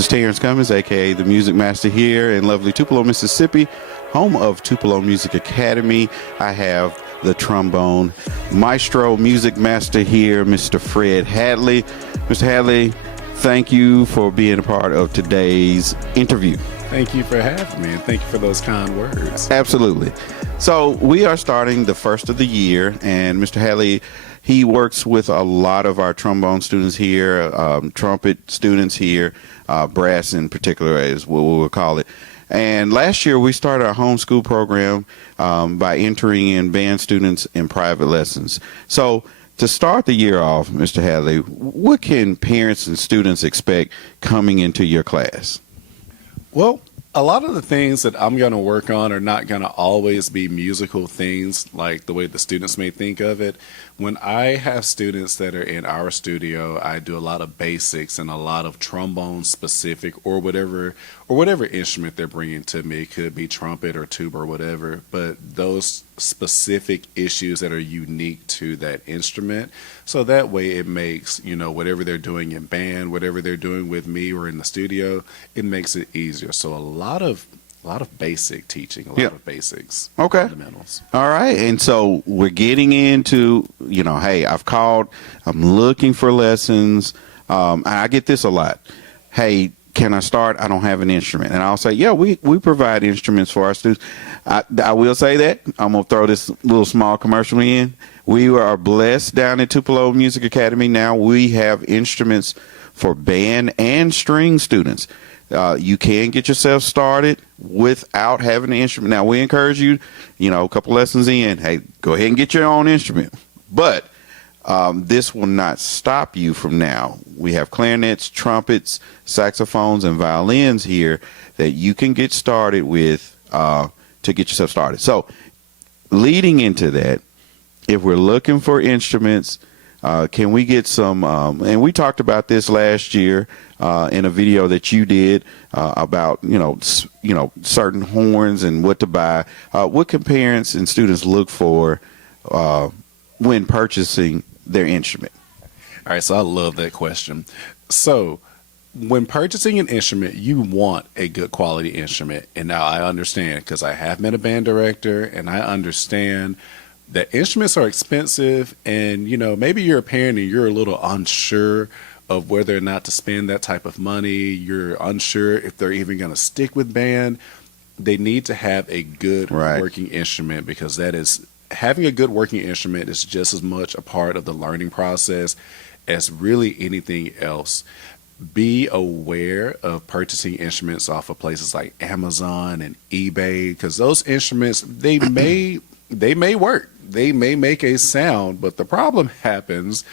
This is Terrence Cummings, aka the Music Master, here in lovely Tupelo, Mississippi, home of Tupelo Music Academy. I have the trombone maestro, music master here, Mr. Fred Hadley. Mr. Hadley, thank you for being a part of today's interview. Thank you for having me, and thank you for those kind words. Absolutely. So we are starting the first of the year, and Mr. Hadley, he works with a lot of our trombone students here, trumpet students here, brass in particular is what we would call it. And last year we started our homeschool program by entering in band students in private lessons. So to start the year off, Mr. Hadley, what can parents and students expect coming into your class? Well, a lot of the things that I'm going to work on are not going to always be musical things like the way the students may think of it. When I have students that are in our studio, I do a lot of basics and a lot of trombone specific or whatever instrument they're bringing to me. It could be trumpet or tuba or whatever, but those specific issues that are unique to that instrument. So that way it makes, whatever they're doing in band, whatever they're doing with me or in the studio, it makes it easier. So a lot of basic teaching, a lot of basics, okay, fundamentals. All right, and so we're getting into, hey, I've called, I'm looking for lessons. I get this a lot. Hey, can I start? I don't have an instrument. And I'll say, yeah, we provide instruments for our students. I will say that. I'm going to throw this little small commercial in. We are blessed down at Tupelo Music Academy. Now we have instruments for band and string students. You can get yourself started without having an instrument. Now, we encourage you, a couple lessons in, hey, go ahead and get your own instrument. But this will not stop you from now. We have clarinets, trumpets, saxophones, and violins here that you can get started with to get yourself started. So leading into that, if we're looking for instruments, can we get some, and we talked about this last year in a video that you did about, certain horns and what to buy. What can parents and students look for when purchasing their instrument? All right, so I love that question. So when purchasing an instrument, you want a good quality instrument. And now I understand, because I have been a band director, and I understand that instruments are expensive, and maybe you're a parent and you're a little unsure of whether or not to spend that type of money. You're unsure if they're even going to stick with band. They need to have a good working instrument, because having a good working instrument is just as much a part of the learning process as really anything else. Be aware of purchasing instruments off of places like Amazon and eBay, because those instruments, they may work. They may make a sound, but the problem happens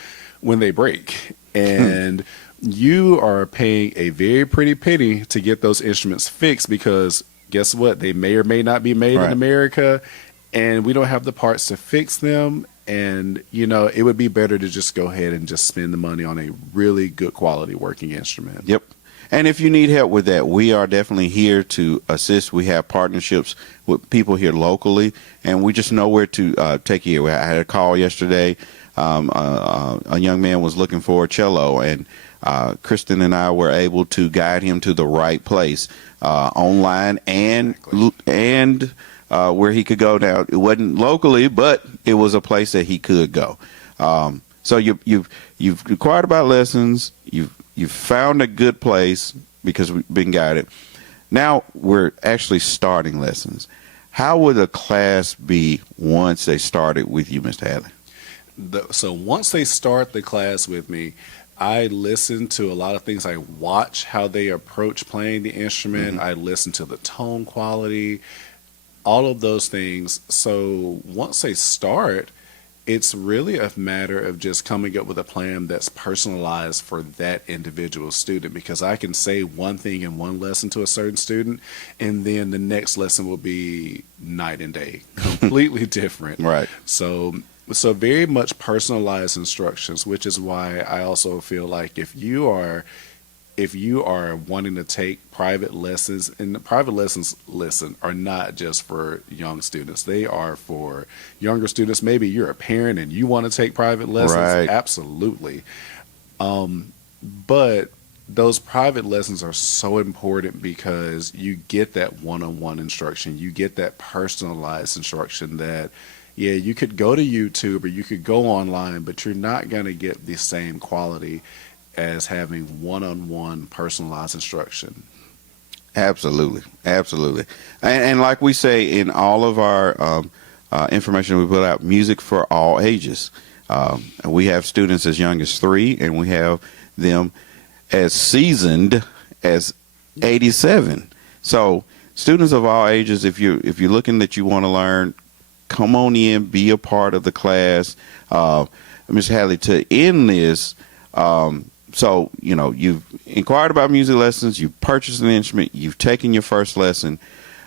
when they break. And you are paying a very pretty penny to get those instruments fixed, because guess what? They may or may not be made in America, and we don't have the parts to fix them. And, it would be better to just go ahead and just spend the money on a really good quality working instrument. Yep. And if you need help with that, we are definitely here to assist. We have partnerships with people here locally, and we just know where to take you. I had a call yesterday. A young man was looking for a cello, and Kristen and I were able to guide him to the right place online and where he could go. Now, it wasn't locally, but it was a place that he could go. So you've inquired about lessons. You've found a good place because we've been guided. Now we're actually starting lessons. How would a class be once they started with you, Mr. Hadley? So once they start the class with me, I listen to a lot of things. I watch how they approach playing the instrument. I listen to the tone quality, all of those things. So once they start, it's really a matter of just coming up with a plan that's personalized for that individual student, because I can say one thing in one lesson to a certain student, and then the next lesson will be night and day, completely different. Right. So very much personalized instructions, which is why I also feel like if you are wanting to take private lessons, and the private lessons, are not just for young students. They are for younger students. Maybe you're a parent and you want to take private lessons. Absolutely. But those private lessons are so important because you get that one-on-one instruction. You get that personalized instruction that, yeah, you could go to YouTube or you could go online, but you're not going to get the same quality as having one-on-one personalized instruction. Absolutely, absolutely, and like we say in all of our information we put out, music for all ages. We have students as young as 3, and we have them as seasoned as 87. So students of all ages, if you're looking that you want to learn, come on in, be a part of the class. Ms. Hadley, to end this. So, you've inquired about music lessons, you've purchased an instrument, you've taken your first lesson.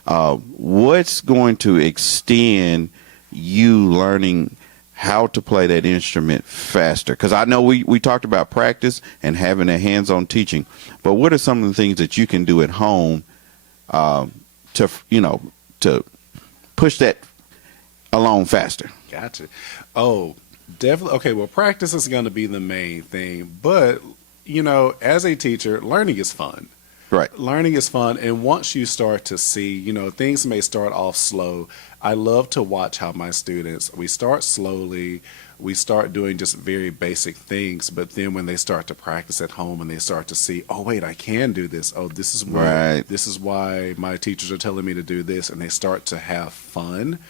What's going to extend you learning how to play that instrument faster? Because I know we talked about practice and having a hands-on teaching, but what are some of the things that you can do at home to push that along faster? Gotcha. Oh, definitely. Okay, well, practice is going to be the main thing, but as a teacher, learning is fun. Right. Learning is fun, and once you start to see, things may start off slow. I love to watch how my students, we start slowly, we start doing just very basic things, but then when they start to practice at home and they start to see, oh wait, I can do this. Oh, this is why Right. this is why my teachers are telling me to do this, and they start to have fun.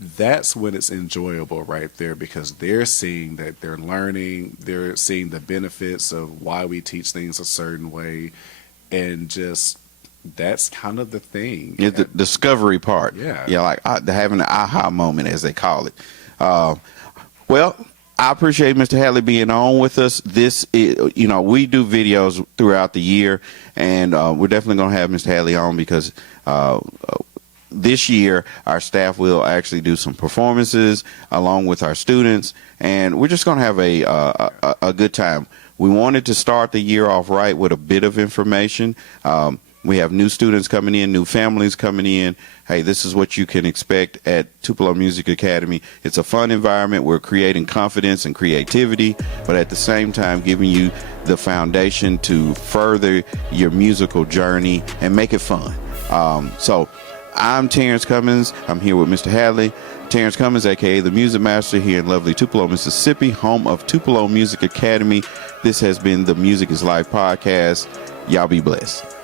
That's when it's enjoyable right there, because they're seeing that they're learning, they're seeing the benefits of why we teach things a certain way, and just that's kind of the thing. It's the discovery part. Yeah. Yeah, like having an aha moment, as they call it. Well, I appreciate Mr. Hadley being on with us. This is, we do videos throughout the year, and we're definitely going to have Mr. Hadley on because this year our staff will actually do some performances along with our students, and we're just going to have a good time. We wanted to start the year off right with a bit of information. We have new students coming in, new families coming in. Hey, this is what you can expect at Tupelo Music Academy. It's a fun environment. We're creating confidence and creativity, but at the same time giving you the foundation to further your musical journey and make it fun. So I'm Terrence Cummings. I'm here with Mr. Hadley. Terrence Cummings, a.k.a. the Music Master, here in lovely Tupelo, Mississippi, home of Tupelo Music Academy. This has been the Music is Life podcast. Y'all be blessed.